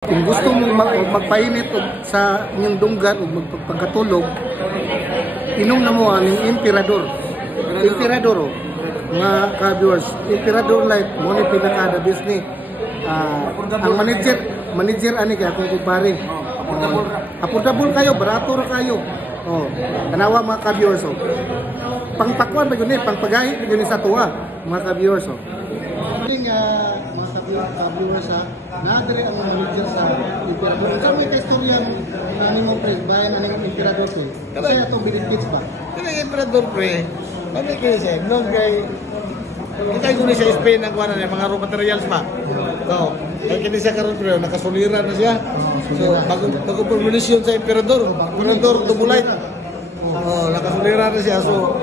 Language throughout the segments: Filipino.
Kung gusto mo magpainit sa inyong dunggan o magpagkatulog, inom na mo ang Emperador. Emperador, mga ka-viewers. Emperador Light, mo ni pinaka-the best ni. Ang manager ani kaya kung kumpare. Affordable kayo, barato ra kayo. Oh, tanawa mga ka-viewers. Oh. Pangpakuan ba yun pangpagahi ba yun sa tuwa, mga ka-viewers. Oh. Mga ka-viewers ha, nadiri ang manager sa Emperador. Saan may kaistorya ni mo pre, bayan ang Emperador pre? Kasi itong benefits ba? Kasi Emperador pre, kami kayo siya, nung kay kita guni sa Spain ang kuwanan mga raw materials pa. So, kaya kini siya karon pre, nakasuliran na siya. So, bago permunisyon sa Emperador Dumulite. Oh, nakasuliran na siya. So,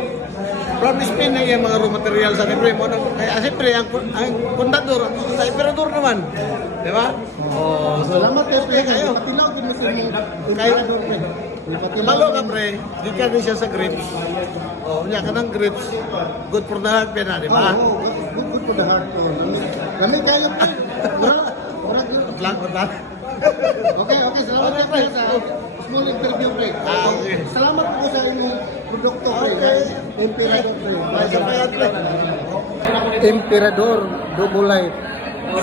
from Spain na yung mga raw materials sa pre mo kaya siyempre ang kondador sa Emperador naman. Di ba? Oh, so, salamat kayo. Patilaw din sa Emperador pre. Malo ka pre, di ka din siya sa grapes. Oh, niya ka ng grapes. Good for the heart na, di ba? Oh, good for the heart. Kami kayo pre. Okay, salamat pre sa small interview pre. Okay. Salamat po sa inyong produkto pre. Okay. Emperador pre. Pre. Emperador Dumulite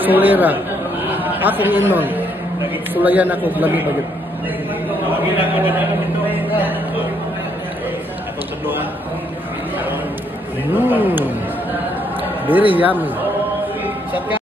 Solera. Akong inon. Sulayan ako lami bagit. Very yummy.